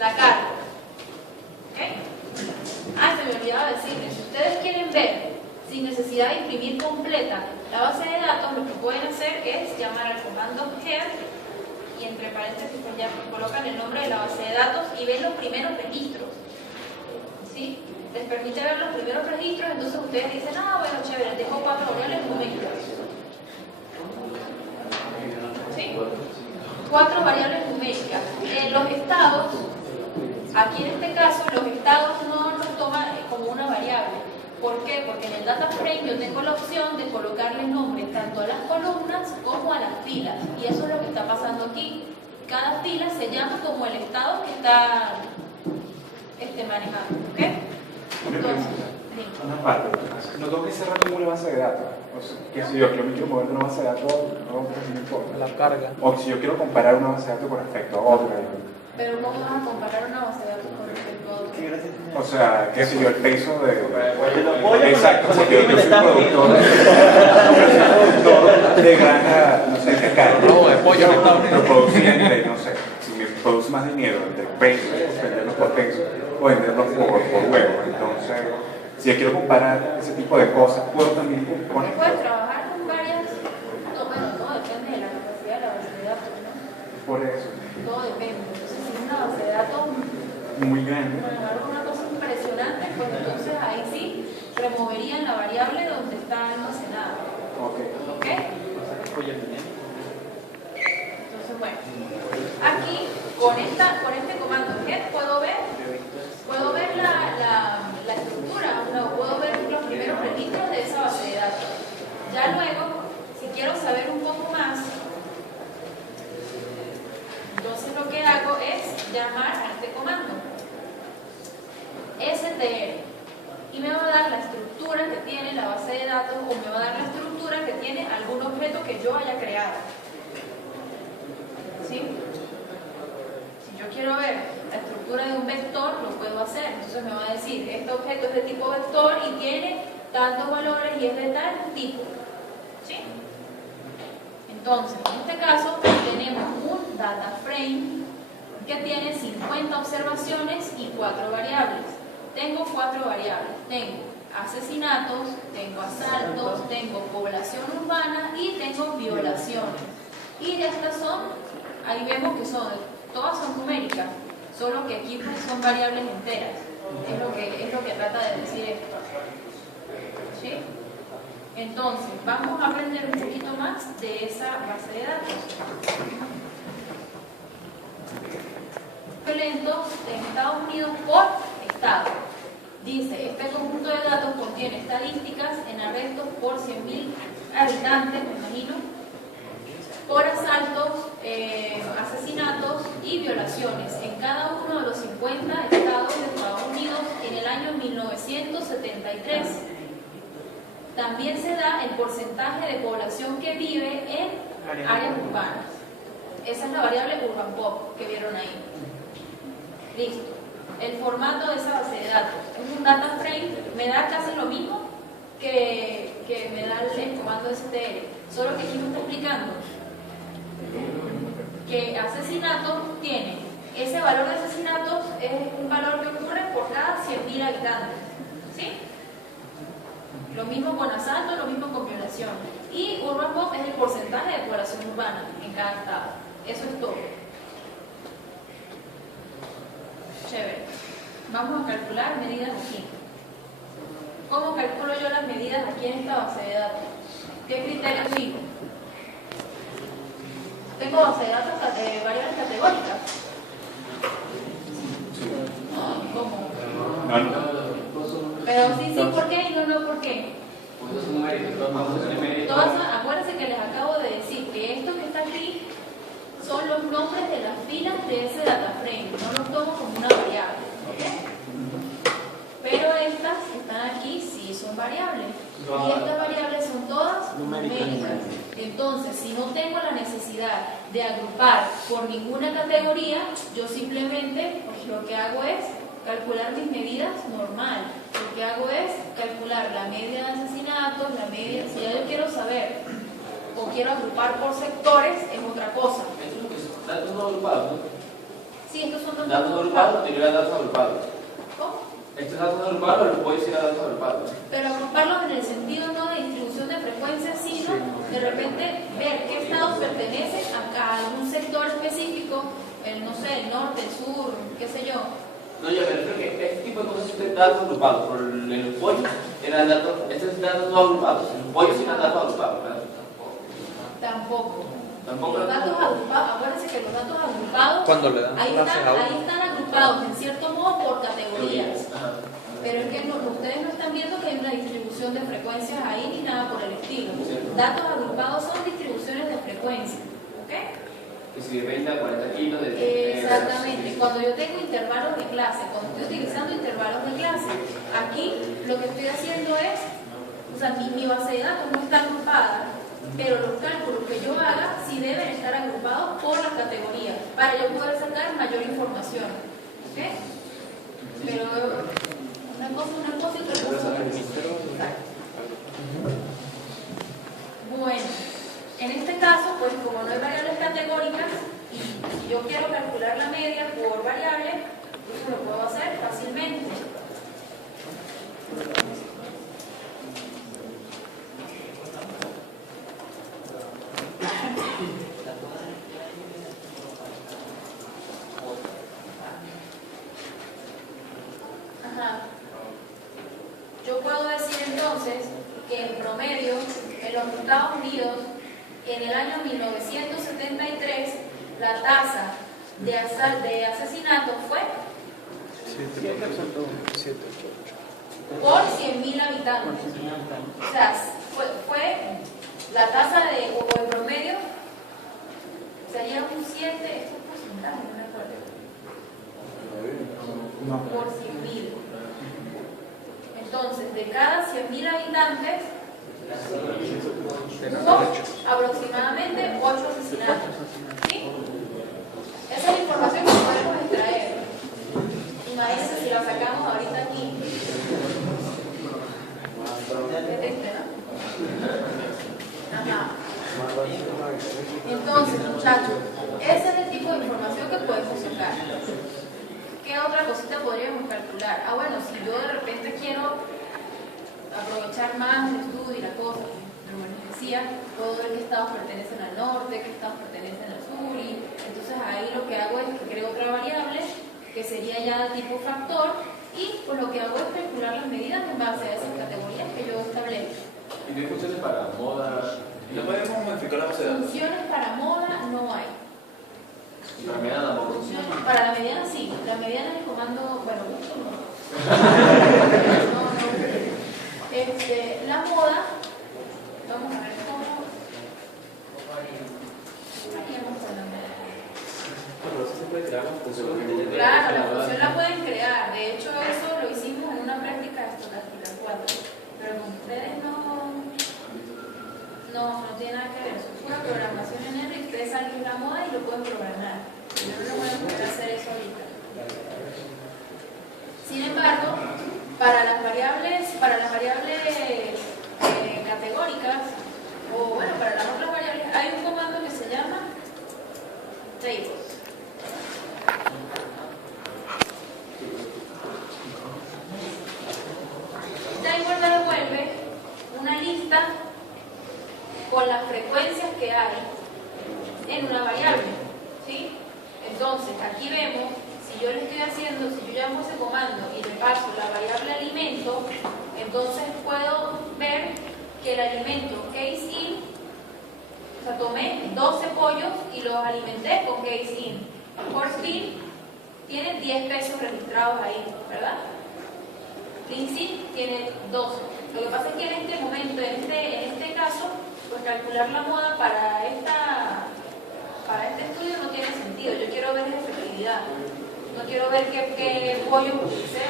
la carga. ¿Ok? Ah, se me olvidaba decirles, si ustedes quieren ver sin necesidad de imprimir completa la base de datos, lo que pueden hacer es llamar al comando here y entre paréntesis ya colocan el nombre de la base de datos y ven los primeros registros. ¿Sí? Les permite ver los primeros registros, entonces ustedes dicen, ah, bueno, chévere, dejo 4 variables numéricas. ¿Sí? 4 variables numéricas. Los estados, aquí en este caso, los estados no los toma como una variable. ¿Por qué? Porque en el data frame yo tengo la opción de colocarle nombres tanto a las columnas como a las filas. Y eso es lo que está pasando aquí. Cada fila se llama como el estado que está manejando. ¿Ok? Entonces, una parte, no tengo que cerrar como una base de datos. O sea, que si yo me quiero mover de una base de datos, no me importa. La carga. O si yo quiero comparar una base de datos con respecto a otra. pero ¿cómo vas a comparar una base de datos con respecto a otra? O sea, qué sé yo, el peso de... Exacto, porque yo soy productor de granja, no sé, de carne. No, de pollo en Estados Unidos. Pero producía de, no sé, si me produce más dinero entre peso, venderlos por peso, o venderlos por huevo. Entonces, si yo quiero comparar ese tipo de cosas, puedo también poner... Puedes trabajar con varias... No, bueno, todo depende de la capacidad de la base de datos, ¿no? Por eso. Todo depende. Entonces, si es una base de datos Muy grande. una cosa impresionante, pues entonces ahí sí removerían la variable donde está almacenada. Ok. ¿Ok? Entonces, bueno, aquí con este comando get puedo ver la estructura, puedo ver los primeros registros de esa base de datos. Ya luego, si quiero saber un poco más, entonces lo que hago es llamar a este comando str y me va a dar la estructura que tiene la base de datos o me va a dar la estructura que tiene algún objeto que yo haya creado. ¿Sí? Si yo quiero ver la estructura de un vector, lo puedo hacer. Entonces me va a decir, este objeto es de tipo vector y tiene tantos valores y es de tal tipo. ¿Sí? Entonces, en este caso, tenemos un data frame que tiene 50 observaciones y 4 variables. Tengo 4 variables. Tengo asesinatos, tengo asaltos, tengo población urbana y tengo violaciones. Y estas son, ahí vemos que todas son numéricas, solo que aquí pues, son variables enteras. Es lo que trata de decir esto. ¿Sí? Entonces, vamos a aprender un poquito más de esa base de datos. Lento en Estados Unidos por estado. Dice, este conjunto de datos contiene estadísticas en arrestos por 100.000 habitantes, me imagino, por asaltos, asesinatos y violaciones en cada uno de los 50 estados de Estados Unidos en el año 1973. También se da el porcentaje de población que vive en áreas urbanas. Esa es la variable urban pop que vieron ahí. Listo. El formato de esa base de datos es un data frame, me da casi lo mismo que me da el comando str, solo que aquí me está explicando que asesinatos tiene, ese valor de asesinatos es un valor que ocurre por cada 100.000 habitantes. ¿Sí? Lo mismo con asalto, lo mismo con violación. Y urban pop es el porcentaje de población urbana en cada estado. Eso es todo. Chévere. Vamos a calcular medidas aquí. ¿Cómo calculo yo las medidas aquí en esta base de datos? ¿Qué criterios sigo? Tengo base de datos de variables categóricas. ¿Cómo? No. Pero sí, ¿por qué? Y no, ¿por qué? Acuérdense que les acabo de decir que esto que está aquí son los nombres de las filas de ese data frame, no los tomo como una variable, ¿ok? Pero estas que están aquí sí son variables, y estas variables son todas numéricas. Entonces, si no tengo la necesidad de agrupar por ninguna categoría, yo simplemente pues, lo que hago es calcular mis medidas normal. Lo que hago es calcular la media de asesinatos, la media, si ya yo quiero saber o quiero agrupar por sectores, es otra cosa. ¿Datos no agrupados? Sí, estos son son Datos agrupados, tiene datos agrupados. ¿Cómo? Estos datos agrupados los puedes ir a datos agrupados. Pero agruparlos en el sentido no de distribución de frecuencias, sino de repente ver qué estados pertenecen a algún sector específico, no sé, el norte, el sur, qué sé yo. No, yo me refiero que este tipo de cosas son datos agrupados. Por en los pollos eran datos, estos datos no agrupados. En los pollos eran datos agrupados, ¿verdad? Tampoco. Tampoco. Los datos agrupados, acuérdense que los datos agrupados, Cuando le dan ahí clases a uno. están agrupados en cierto modo por categorías. Ajá. Pero es que ustedes no están viendo que hay una distribución de frecuencias ahí ni nada por el estilo. Datos agrupados son distribuciones de frecuencia. ¿Ok? Que si de 20 a 40 kilos de... Exactamente. Cuando yo tengo intervalos de clase, cuando estoy utilizando intervalos de clase, aquí lo que estoy haciendo es, o sea, mi base de datos no está agrupada, pero los cálculos que yo haga sí deben estar agrupados por las categorías, para yo poder sacar mayor información. ¿Ok? Pero una cosa y otra cosa. Exacto. Bueno, en este caso, pues como no hay variables categóricas, y si yo quiero calcular la media por variable, eso lo puedo hacer fácilmente. Ajá. Yo puedo decir entonces que en promedio en los Estados Unidos en el año 1973 la tasa de asesinato fue por 100.000 habitantes. O sea, fue la tasa o el promedio sería un 7, esto es porcentaje, no me acuerdo. Por 100.000. Entonces, de cada 100.000 habitantes, hubo aproximadamente 8 asesinatos. ¿Sí? Esa es la información que podemos extraer. Imagínense si la sacamos ahorita aquí. Qué triste, ¿no? Ajá. Entonces, muchachos, ese es el tipo de información que podemos sacar. ¿Qué otra cosita podríamos calcular? Ah, bueno, si yo de repente quiero aprovechar más el estudio y la cosa, como les decía, puedo ver qué estados pertenecen al norte, qué estados pertenecen al sur, y entonces ahí lo que hago es que creo otra variable, que sería ya de tipo factor, y pues lo que hago es calcular las medidas en base a esas categorías que yo establezco. ¿Y qué funciones para moda? ¿Y no podemos modificar la base de datos? Funciones para moda no hay. Para mediana tampoco. Para la mediana sí, la mediana es el comando, bueno, no. La moda, vamos a ver cómo haríamos con la moda. Pero eso se puede crear una función. Claro, la función la pueden crear, de hecho eso lo hicimos en una práctica de estocástica 4, pero con ustedes no tiene nada que ver, eso es una programación en R y ustedes salen la moda y lo pueden programar. Pero no pueden poder hacer eso ahorita. Sin embargo, para las variables categóricas, o bueno, para las otras variables, hay un comando que se llama tables. Table me devuelve una lista con las frecuencias que hay en una variable, ¿sí? Entonces, aquí vemos, si yo le estoy haciendo, si yo llamo ese comando y le paso la variable alimento, entonces puedo ver que el alimento case in, o sea, tomé 12 pollos y los alimenté con case in. Horse bean tiene 10 pesos registrados ahí, ¿verdad? Lindsay tiene 12. Lo que pasa es que en este momento, en este caso, pues calcular la moda para este estudio no tiene sentido. Yo quiero ver la efectividad. No quiero ver qué pollo utilicé.